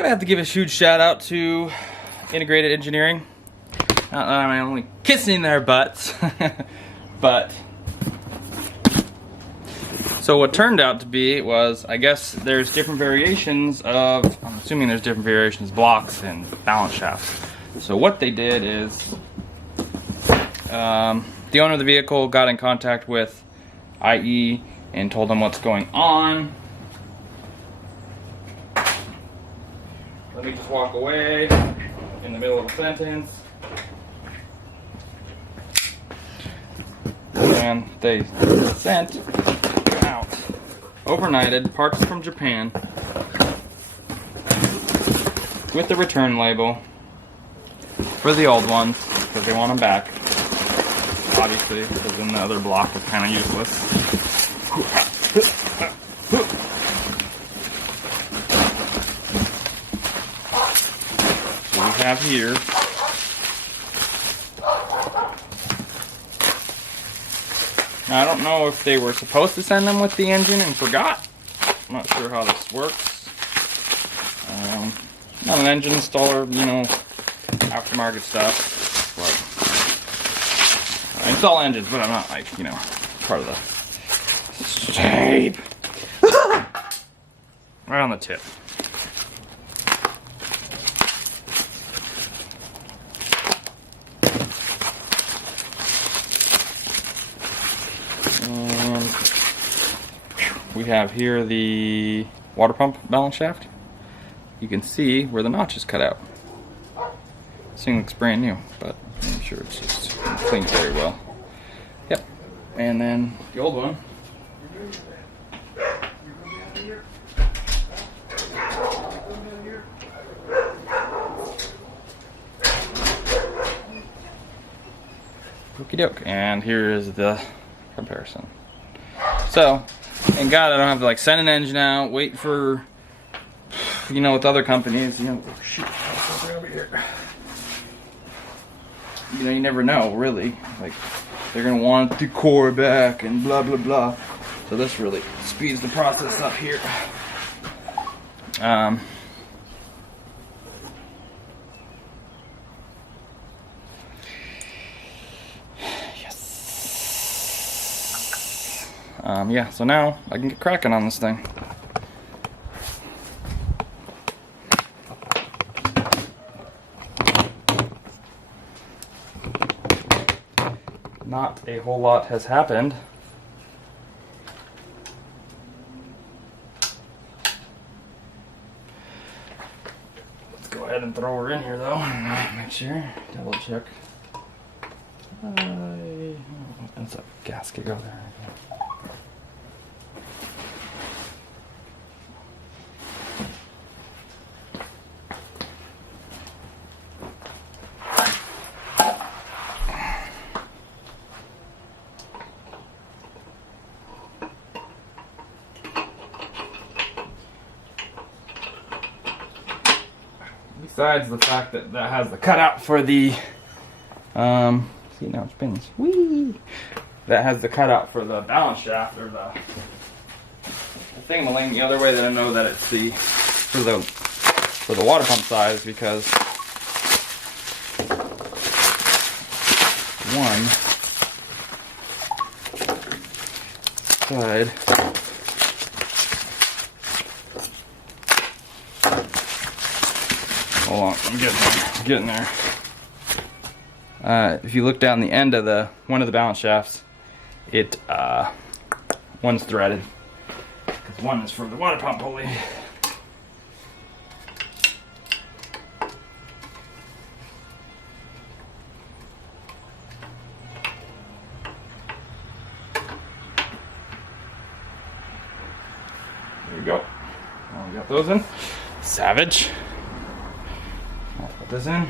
Gonna have to give a huge shout out to Integrated Engineering. Not that I'm only kissing their butts, but so what turned out to be was, I guess there's different variations of, I'm assuming there's different variations of blocks and balance shafts. So what they did is, the owner of the vehicle got in contact with IE and told them what's going on. Let me just walk away in the middle of a sentence. And they sent out overnighted parts from Japan with the return label for the old ones because they want them back. Obviously, because then the other block was kind of useless. So we have here now, I don't know if they were supposed to send them with the engine and forgot. I'm not sure how this works. Not an engine installer, you know, aftermarket stuff. But I install engines, but I'm not like, you know, part of the tape. Right on the tip. We have here the water pump balance shaft. You can see where the notch is cut out. This thing looks brand new, but I'm sure it's just cleans very well. Yep. And then the old one. Okie doke. And here is the comparison. So, and God, I don't have to like send an engine out, wait for, you know, with other companies, you know, oh, shoot, right over here. You know, you never know, really. Like, they're gonna want the core back and blah blah blah. So this really speeds the process up here. Yeah, so now I can get cracking on this thing. Not a whole lot has happened. Let's go ahead and throw her in here though. Make sure, double check. That's a gasket go there. Besides the fact that that has the cutout for the, see now it spins, whee! That has the cutout for the balance shaft, or the thing the other way that I know that it's the, for the water pump size, because one side hold on, I'm getting there. If you look down the end of one of the balance shafts, it one's threaded because one is for the water pump pulley. There you go. Well, we got those in. Savage. I'll put this in.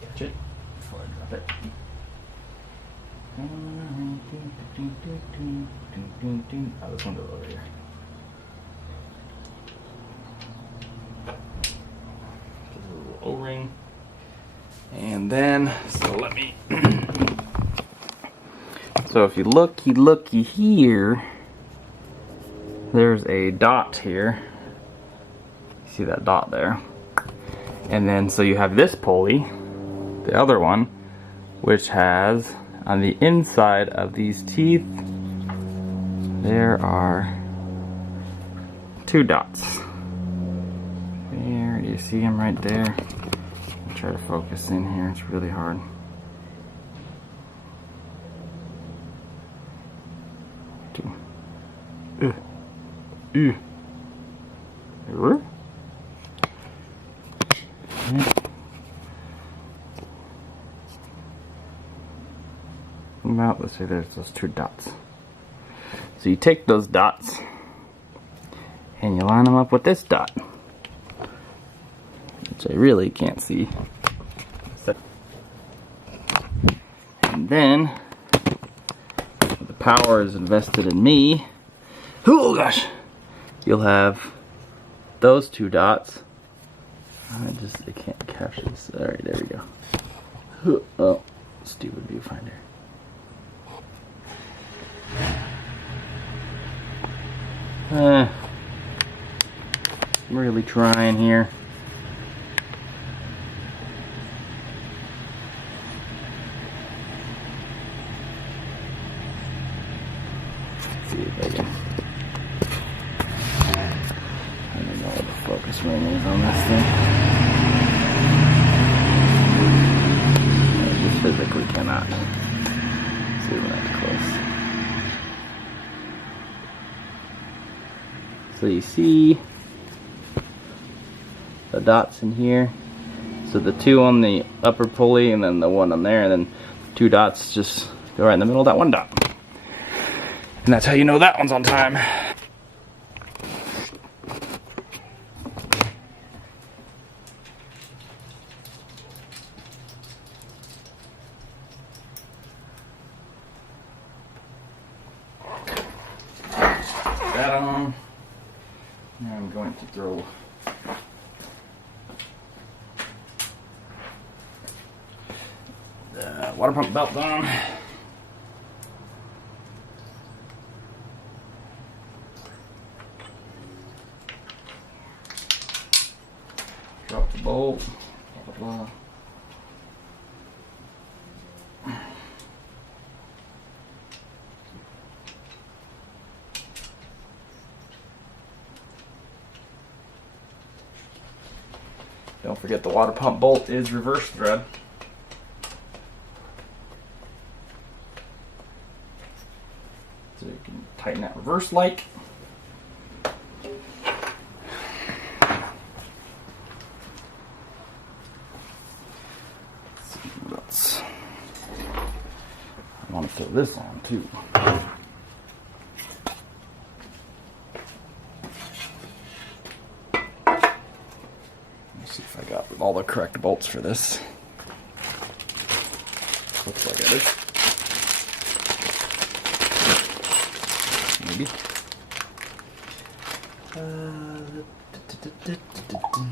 Catch it before I drop it. Oh, this one's over here. Just a little O-ring. And then, so let me. So if you looky here, there's a dot here. See that dot there? And then so you have this pulley, the other one, which has on the inside of these teeth, there are 2 dots. There, do you see them right there? I'll try to focus in here, it's really hard. Now, let's say there's those 2 dots. So you take those dots and you line them up with this dot, which I really can't see. And then, the power is invested in me. Oh gosh! You'll have those 2 dots. I can't capture this. Alright, there we go. Oh, stupid viewfinder. I'm really trying here. Let's see if I can. I don't know what the focus ring is on this thing. I just physically cannot zoom that close. So you see the dots in here. So the 2 on the upper pulley and then the 1 on there, and then 2 dots just go right in the middle of that 1 dot. And that's how you know that one's on time. That on. Now I'm going to throw the water pump belt on. Drop the bolt. Blah, blah, blah. Don't forget the water pump bolt is reverse thread. So you can tighten that reverse like. Let's see what else. I want to throw this on too. See if I got all the correct bolts for this. Looks like I did. Maybe.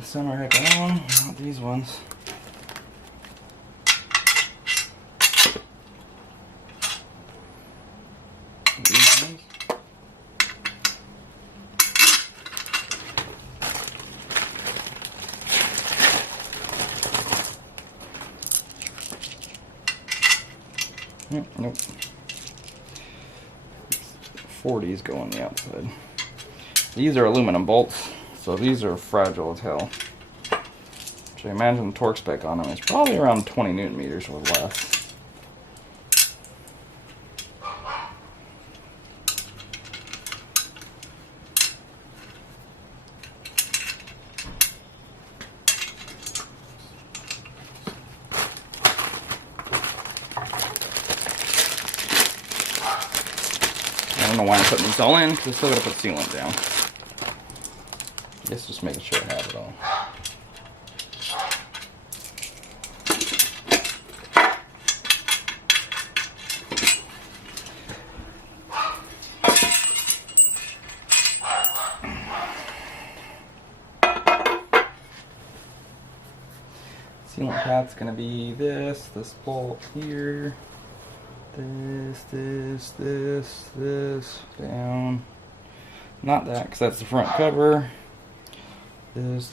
Some are heck on, not these ones. These ones. Nope. 40s go on the outside. These are aluminum bolts, so these are fragile as hell. So I imagine the torque spec on them is probably around 20 Newton meters or less. I don't know why I'm putting these all in, because I still gotta put sealant down. I guess just making sure I have it all. Sealant pad's gonna be this bolt here. This, down. Not that, because that's the front cover. This.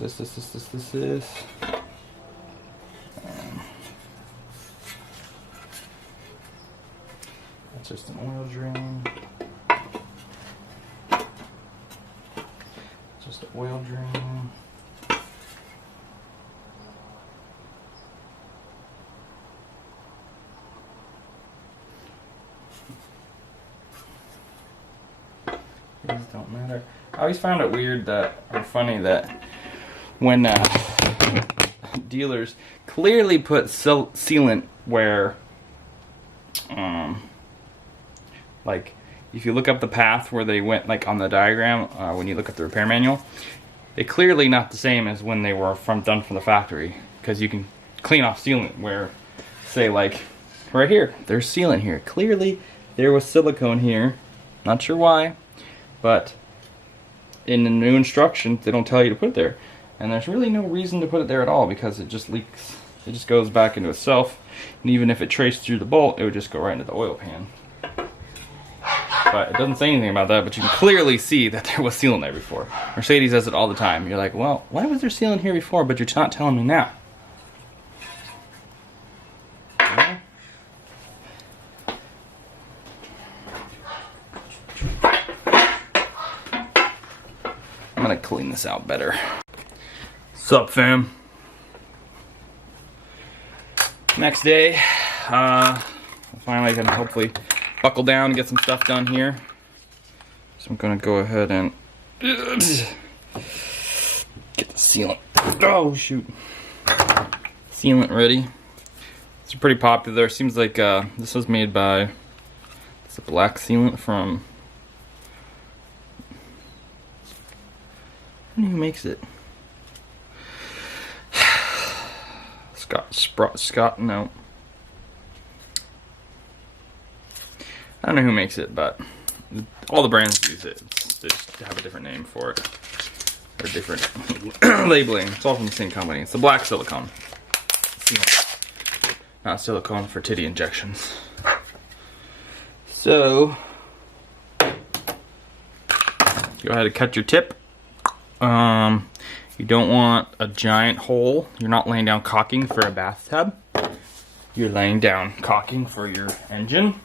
That's just an oil drain. Just an oil drain. These don't matter. I always found it weird that, or funny that, when dealers clearly put sealant where, like, if you look up the path where they went, like on the diagram, when you look at the repair manual, they're clearly not the same as when they were done from the factory, because you can clean off sealant where, say, like, right here, there's sealant here. Clearly, there was silicone here. Not sure why, but in the new instructions, they don't tell you to put it there. And there's really no reason to put it there at all, because it just leaks. It just goes back into itself. And even if it traced through the bolt, it would just go right into the oil pan. But it doesn't say anything about that, but you can clearly see that there was sealant there before. Mercedes does it all the time. You're like, well, why was there sealant here before, but you're not telling me now? I'm gonna clean this out better. Sup, fam? Next day, finally gonna hopefully buckle down and get some stuff done here. So I'm gonna go ahead and get the sealant. Oh shoot! Sealant ready. It's pretty popular. Seems like this was made by. It's a black sealant from. I don't know who makes it. Scott, no. I don't know who makes it, but all the brands use it. They just have a different name for it. Or different labeling. It's all from the same company. It's the black silicone. Not silicone for titty injections. So, go ahead and cut your tip. You don't want a giant hole. You're not laying down caulking for a bathtub. You're laying down caulking for your engine.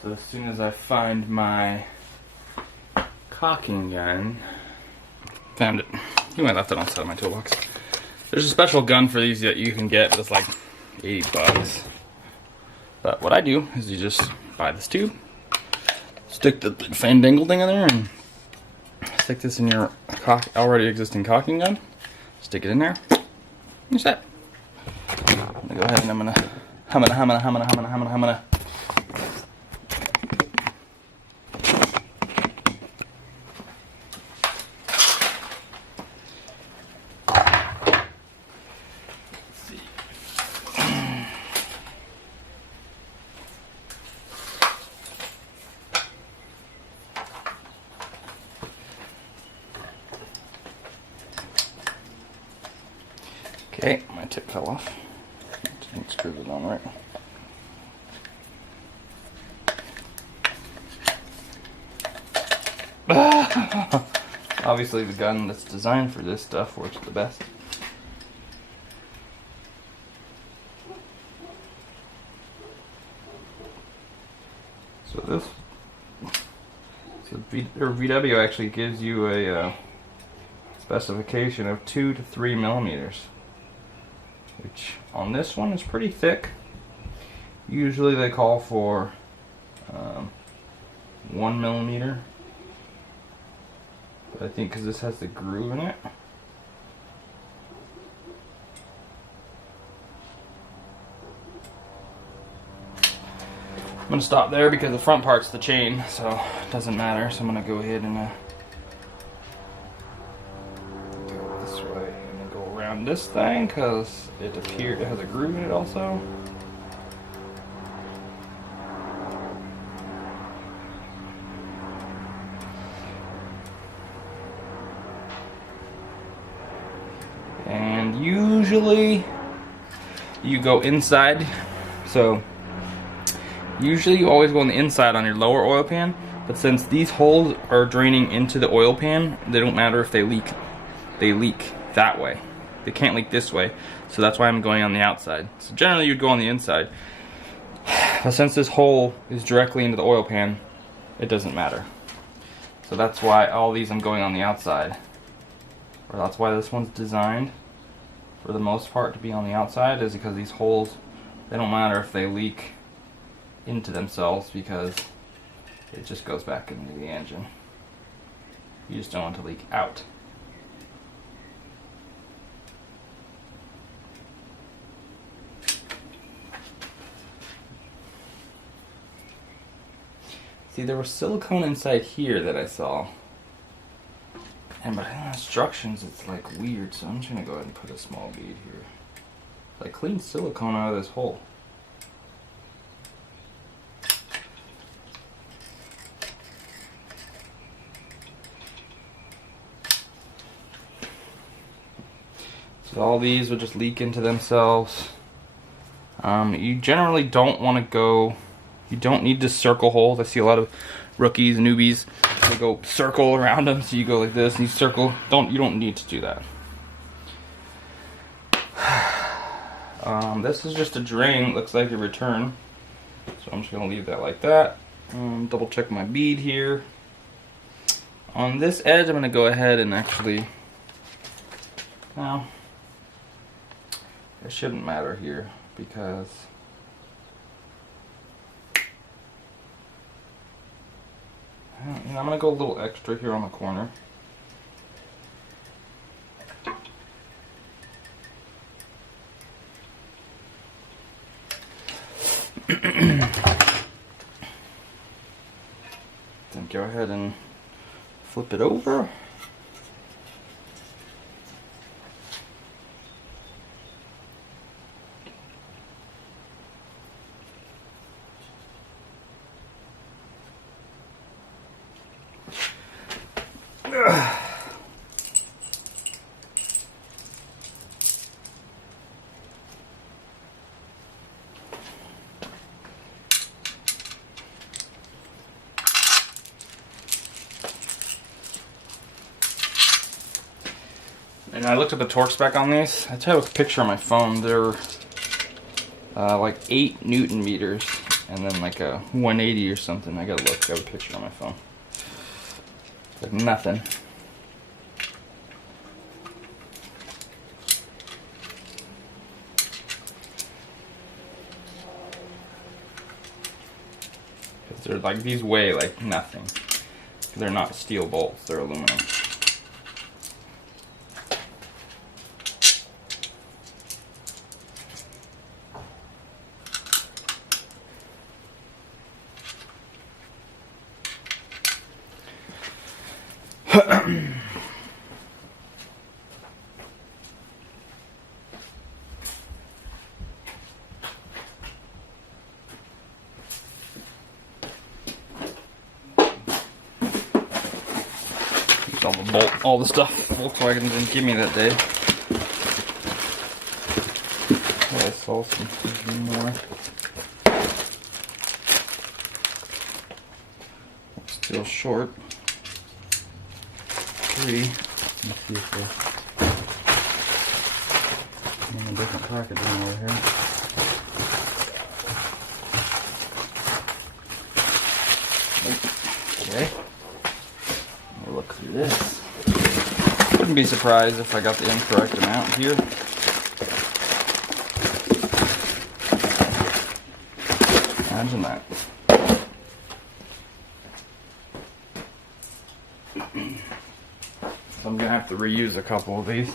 So as soon as I find my caulking gun, found it. You might have left it on the side of my toolbox. There's a special gun for these that you can get, but it's like 80 bucks. But what I do is you just buy this tube, stick the fandangle thing in there, and stick this in your already existing caulking gun. Stick it in there. You're set. I'm gonna go ahead and I'm gonna. Okay, my tip fell off. Didn't screw it on right. Obviously the gun that's designed for this stuff works the best. So VW actually gives you a specification of 2 to 3 millimeters. Which on this one is pretty thick. Usually they call for 1 millimeter. But I think because this has the groove in it. I'm going to stop there because the front part's the chain, so it doesn't matter. So I'm going to go ahead and go this way and go around this thing because it has a groove in it also. And usually you go inside, so usually you always go on the inside on your lower oil pan, But since these holes are draining into the oil pan, they don't matter if they leak. They leak that way. They can't leak this way. So that's why I'm going on the outside. So generally you'd go on the inside. But since this hole is directly into the oil pan, it doesn't matter. So that's why all these I'm going on the outside. Or that's why this one's designed, for the most part, to be on the outside, is because these holes, they don't matter if they leak into themselves, because it just goes back into the engine. You just don't want to leak out. See, there was silicone inside here that I saw. And but in the instructions it's like weird, so I'm just gonna go ahead and put a small bead here. I cleaned silicone out of this hole. So all these would just leak into themselves. You generally don't want to go. You don't need to circle holes. I see a lot of rookies, newbies, they go circle around them. So you go like this and you circle. You don't need to do that. This is just a drain. It looks like a return. So I'm just gonna leave that like that. Double check my bead here. On this edge, I'm gonna go ahead and actually. Now, it shouldn't matter here because. I'm going to go a little extra here on the corner. Then go ahead and flip it over. And I looked at the torque spec on these. I took a picture on my phone. They're like 8 Newton meters, and then like a 180 or something. I gotta look. I have a picture on my phone. It's like nothing. Because they're like, these weigh like nothing. They're not steel bolts, they're aluminum. All the stuff Volkswagen didn't give me that day. Oh, I saw something more. Still short. 3. Let's see if I'm in a different package over here. Okay. We'll look through this. Wouldn't be surprised if I got the incorrect amount here. Imagine that. So I'm gonna have to reuse a couple of these.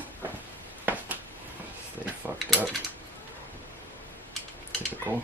Stay fucked up. Typical.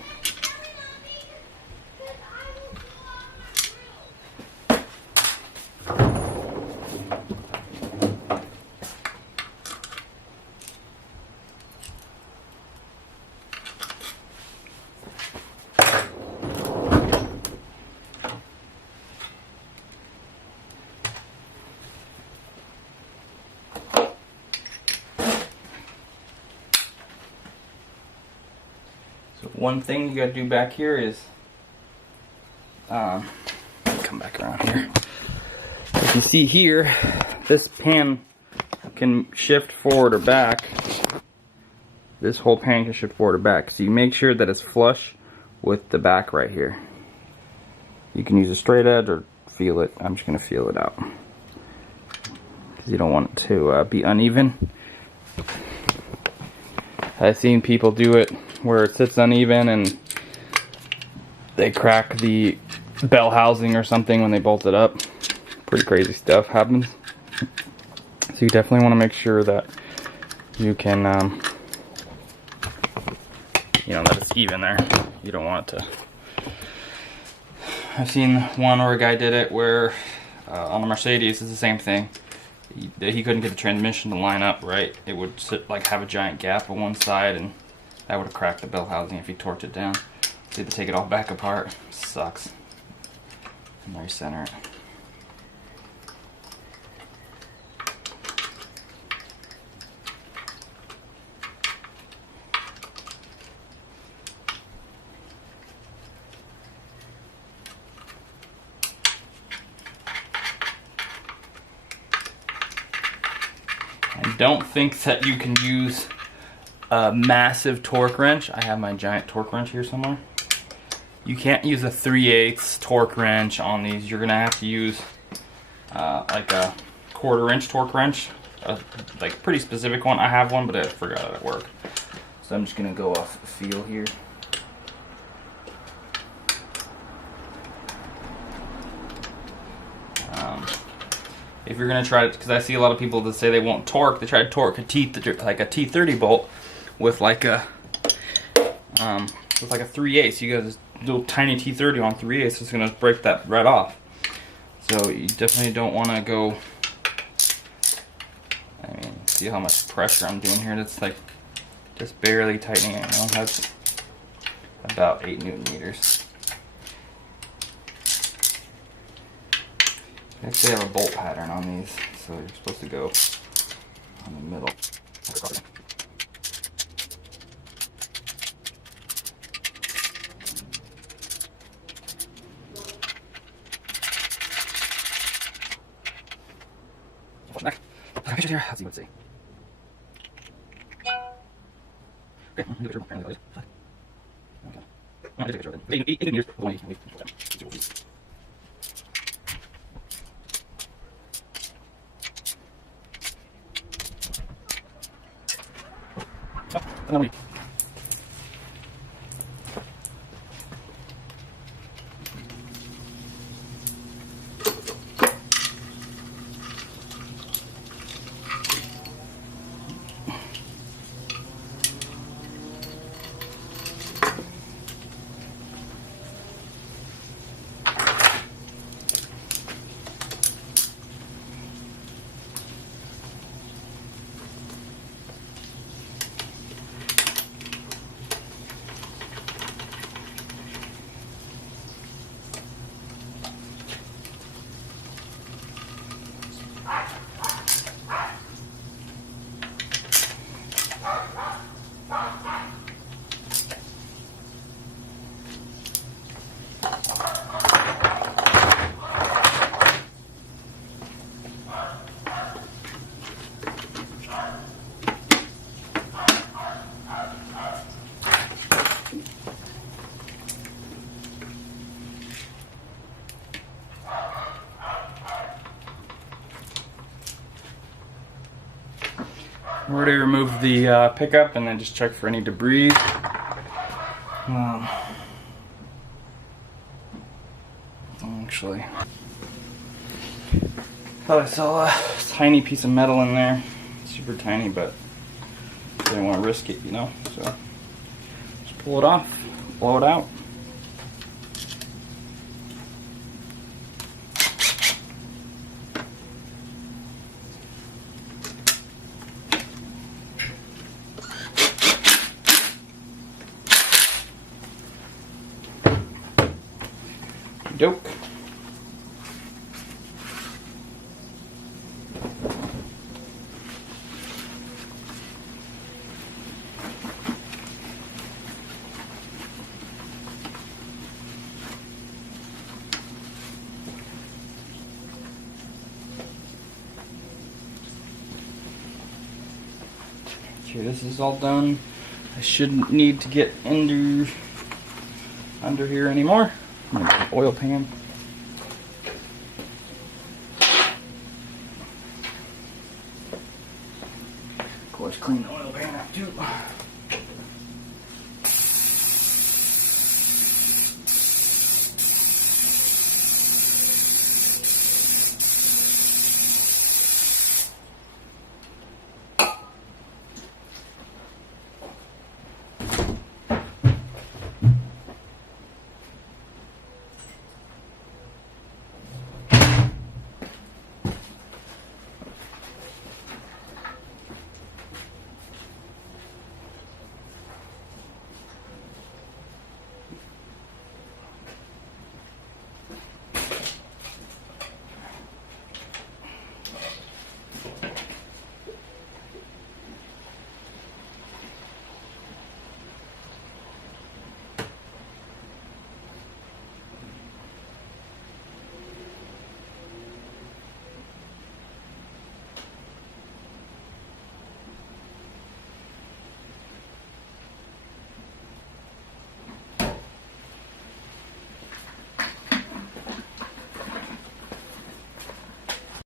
One thing you gotta do back here is come come back around here. If you see here, this pan can shift forward or back. This whole pan can shift forward or back. So you make sure that it's flush with the back right here. You can use a straight edge or feel it. I'm just going to feel it out, because you don't want it to be uneven. I've seen people do it where it sits uneven and they crack the bell housing or something when they bolt it up. Pretty crazy stuff happens. So you definitely want to make sure that you can, you know, that it's even there. You don't want it to. I've seen one where a guy did it where on a Mercedes, it's the same thing. He couldn't get the transmission to line up right. It would sit, like, have a giant gap on one side, and that would have cracked the bell housing if he torqued it down. So he had to take it all back apart. Sucks. And there you center it. I don't think that you can use a massive torque wrench. I have my giant torque wrench here somewhere. You can't use a 3/8 torque wrench on these. You're gonna have to use like a 1/4 inch torque wrench, like a pretty specific one. I have one, but I forgot it at work. So I'm just gonna go off feel here. If you're gonna try it, because I see a lot of people that say they won't torque, they try to torque a T30 bolt with like a 3/8. You got this little tiny T30 on 3/8, it's gonna break that right off. So you definitely don't want to go. I mean, see how much pressure I'm doing here? That's like just barely tightening it. You know, that's about 8 Newton meters. They actually have a bolt pattern on these, so you're supposed to go on the middle. Pictures here. Let's see what's see. Okay, do a picture. Apparently, okay. I did a picture of it. 8 meters. We already removed the pickup and then just checked for any debris. Actually, thought I saw a tiny piece of metal in there. Super tiny, but I didn't want to risk it, you know? So just pull it off, blow it out. Dope. Okay, this is all done. I shouldn't need to get under here anymore. I'm gonna get an oil pan. Of course, clean the oil pan out too.